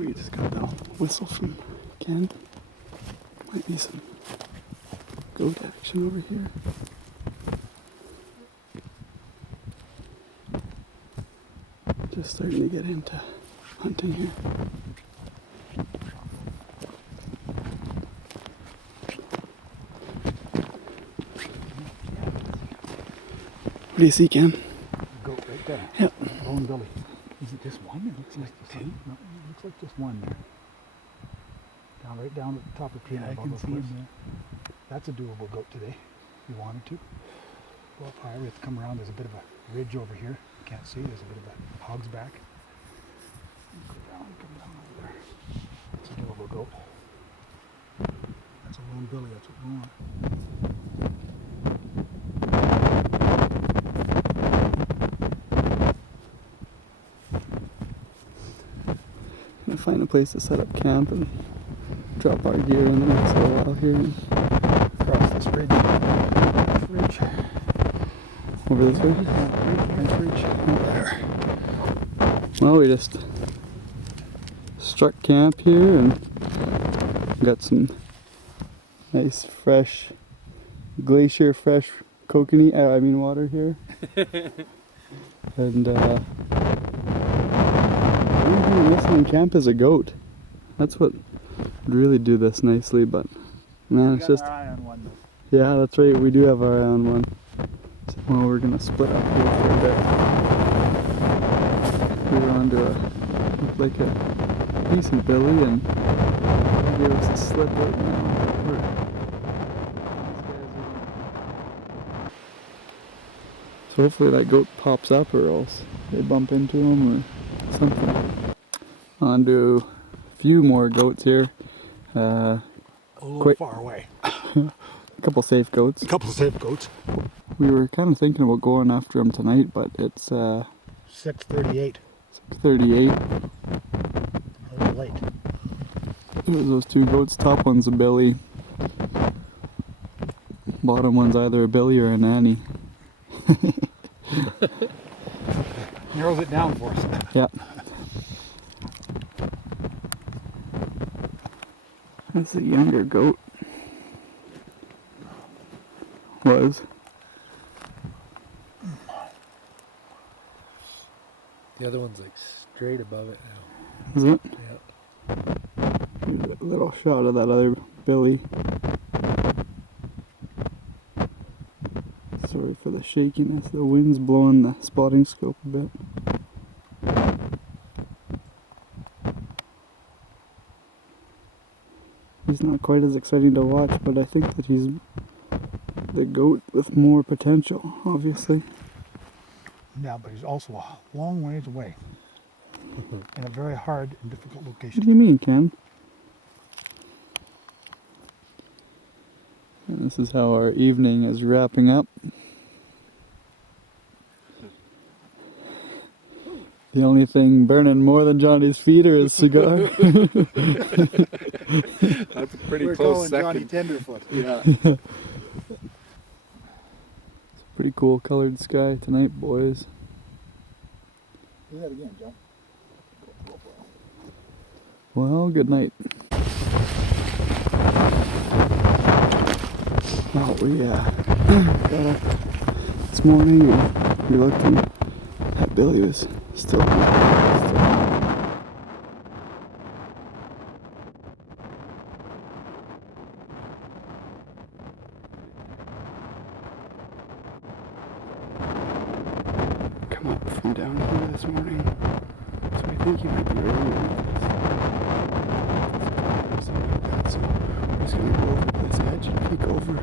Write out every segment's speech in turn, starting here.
We just got the whistle from Ken. Might be some goat action over here. Just starting to get into hunting here. What do you see, Ken? Goat right there. Yep. Bone belly. Is it just one? It looks like two. No, it looks like just one there. Right down at the top of the Yeah, I can see him there. That's a doable goat today, if you wanted to. Go up higher, we have to come around. There's a bit of a ridge over here. You can't see, there's a bit of a hog's back. Go down, come down over there. That's a doable goat. That's a lone billy, that's what we want. Gonna find a place to set up camp and drop our gear in the next little while here and Across this ridge. over this way. Nice ridge. There. Well, we just struck camp here and got some nice fresh glacier fresh water here. And the only thing we're missing in camp is a goat. That's what would really do this nicely, but man, it's just... Our eye on one, though. Yeah, that's right, we do have our eye on one. So, well, we're gonna split up here for a bit. We're onto looked like a decent billy, and he gave us a slip right now. So hopefully that goat pops up, or else they bump into him or something. On to a few more goats here. A little far away. A couple safe goats. A couple of safe goats. We were kind of thinking about going after them tonight, but it's 6:38. 6:38. A little late. There's those two goats. Top one's a billy. Bottom one's either a billy or a nanny. Narrows it down for us. Yeah. That's a younger goat. Was. The other one's like straight above it now. Is it? Yeah. Here's a little shot of that other billy. Sorry for the shakiness. The wind's blowing the spotting scope a bit. He's not quite as exciting to watch, but I think that he's the goat with more potential, obviously. Yeah, but he's also a long ways away. In a very hard and difficult What location. do you mean, Ken? And this is how our evening is wrapping up. The only thing burning more than Johnny's feet are his cigar. That's a pretty We're close calling second. Johnny Tenderfoot. Yeah. It's a pretty cool colored sky tonight, boys. Do that again, John. Well, good night. Well, we got up this morning and we looked, and that billy was still come up from down here this morning, so I think he might be early with us. Something like that, so we're just gonna go over to this edge and peek over.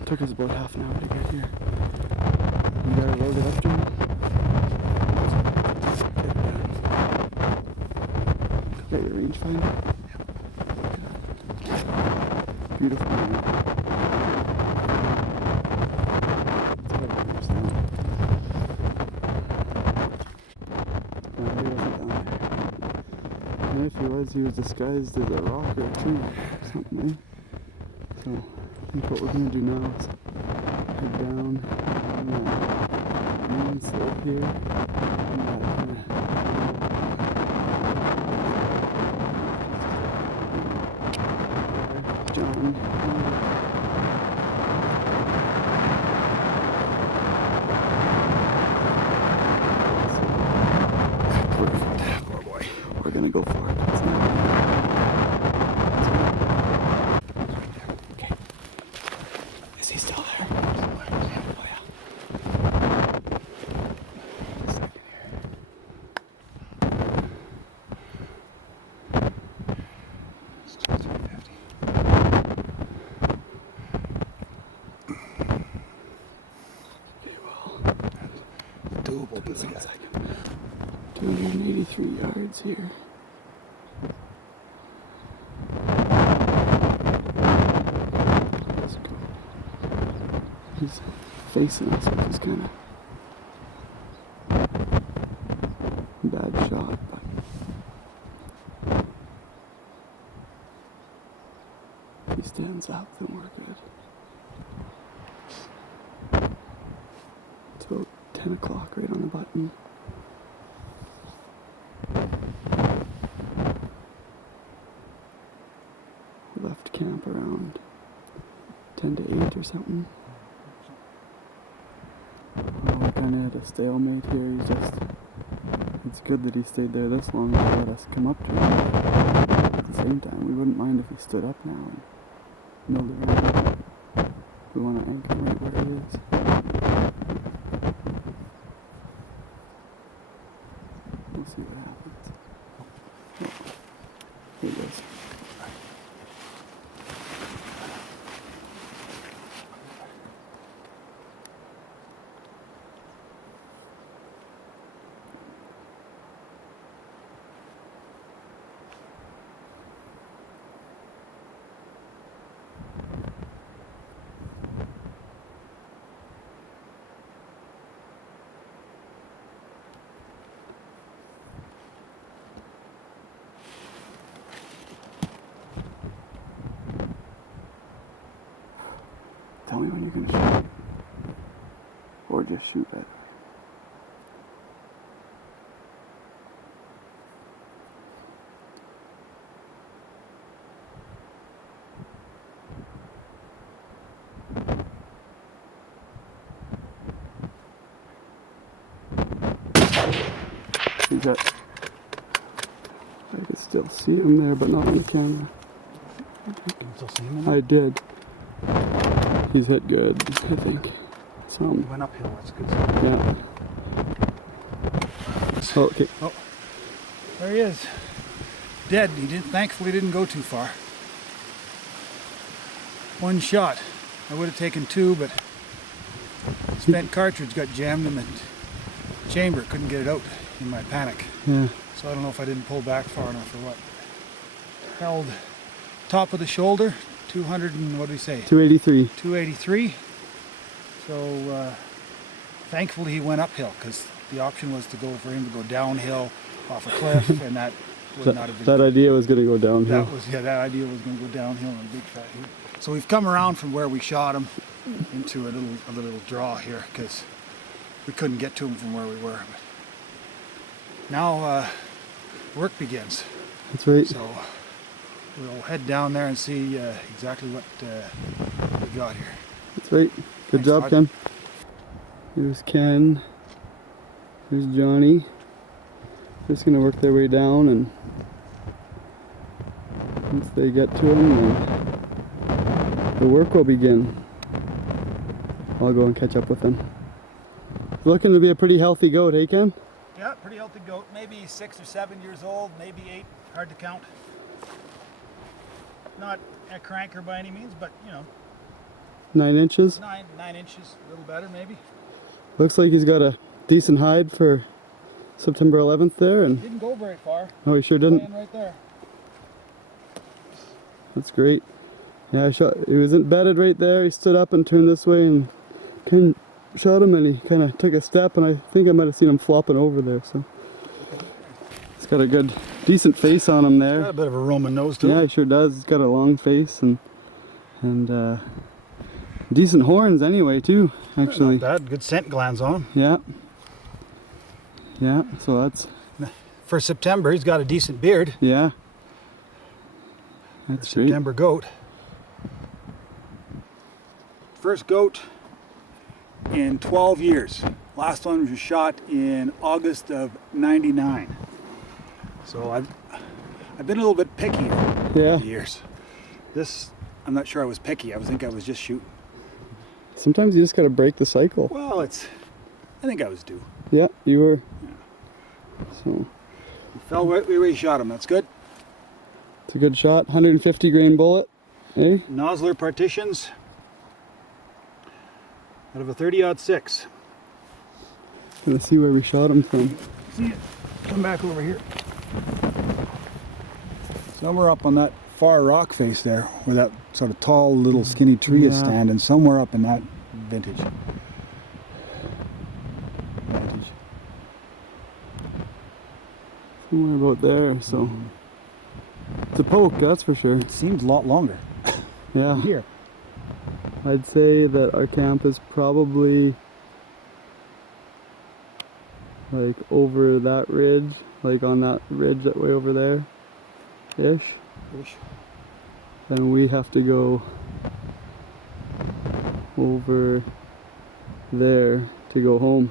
It took us about half an hour to get here. You got it loaded up, John? Got your rangefinder? Beautiful morning. If he was disguised as a rock or a tree or something, eh? So I think what we're going to do now is head down and One slope here. And that John. Poor boy. We're gonna go for it. It's not okay. Is he still there? Oh yeah. Wait a second here. It's just 350. Okay, well, Doable, but we got 283 yards here. Let's go. He's facing us, which is kind of bad shot, but if he stands up, then we're good. It's about 10 o'clock right on the button. We left camp around 10 to 8 or something. Well, we're kind of at a stalemate here. It's good that he stayed there this long to let us come up to him. At the same time, we wouldn't mind if he stood up now and milled around. We want to anchor right where he is. We'll see what happens. Oh, here he goes. Tell me when you're gonna shoot. Or just shoot better. He's at, I could still see him there, but not on the camera. Can you still see him in there? I did. He's hit good, I think. He Some. went uphill, that's good. Yeah. Oh, okay. Oh, there he is. Dead. Thankfully didn't go too far. One shot. I would have taken two, but spent cartridge got jammed in the chamber. Couldn't get it out in my panic. Yeah. So I don't know if I didn't pull back far enough or what. Held top of the shoulder, 200 and what do we say? 283. 283. So thankfully he went uphill because the option was to go for him to go downhill off a cliff, and that would not have been. That idea was going to go downhill. That idea was going to go downhill on a big fat hill. So we've come around from where we shot him into a little draw here because we couldn't get to him from where we were. But now work begins. That's right. So we'll head down there and see exactly what we got here. That's right. Good Thanks, job, Todd. Ken. Here's Ken. Here's Johnny. They're just gonna work their way down, and once they get to him, then the work will begin. I'll go and catch up with them. Looking to be a pretty healthy goat, eh, Ken? Yeah, pretty healthy goat. Maybe 6 or 7 years old, maybe 8. Hard to count. Not a cranker by any means, but 9 inches. 9 inches, a little better maybe. Looks like he's got a decent hide for September 11th there, and Didn't go very far. oh, he sure didn't. Laying right there. That's great. Yeah, I shot. He wasn't bedded right there. He stood up and turned this way and shot him, and he kind of took a step, and I think I might have seen him flopping over there. So he's got a good, decent face on him there. Got a bit of a Roman nose to Yeah, him. he sure does. He's got a long face, and Decent horns anyway too, actually. Not bad. Good scent glands on him. Yeah. Yeah, so that's... For September, he's got a decent beard. Yeah. That's great. September goat. First goat in 12 years. Last one was shot in August of '99. So I've been a little bit picky over Yeah. the years. This, I'm not sure I was picky. I think I was just shooting. Sometimes you just gotta break the cycle. Well, I think I was due. Yeah, you were. So, He fell right where we shot him. That's good. it's a good shot. 150 grain bullet. Eh? Nosler partitions out of a 30-06. Gonna see where we shot him from. See it? Come back over here. Somewhere up on that far rock face there, where that sort of tall little skinny tree is Yeah. standing, somewhere up in that vintage. Somewhere about there, so. It's a poke, that's for sure. It seems a lot longer. Yeah. Here. I'd say that our camp is probably like over that ridge, like on that ridge that way over there ish. Then we have to go over there to go home.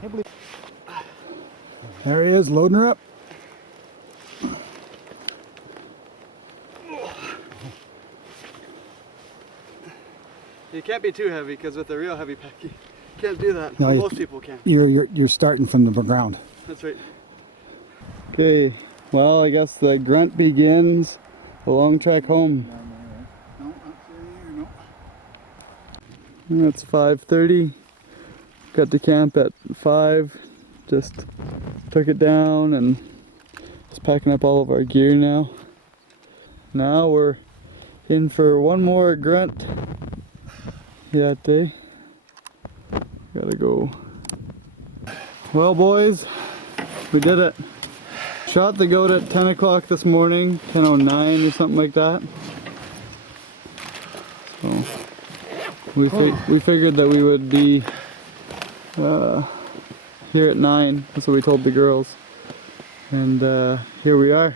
Can't believe. There he is, loading her up. You can't be too heavy because with a real heavy pack you can't do that. No, Most people can. You're starting from the ground. That's right. Okay, well I guess the grunt begins the long trek home. No, not through here, no. And it's 5:30. Got to camp at 5. Just took it down and just packing up all of our gear now. Now we're in for one more grunt. Yeah, day. Gotta go. Well, boys, we did it. Shot the goat at 10 o'clock this morning, 10:09 or something like that. So we figured that we would be here at 9. That's what we told the girls. And here we are.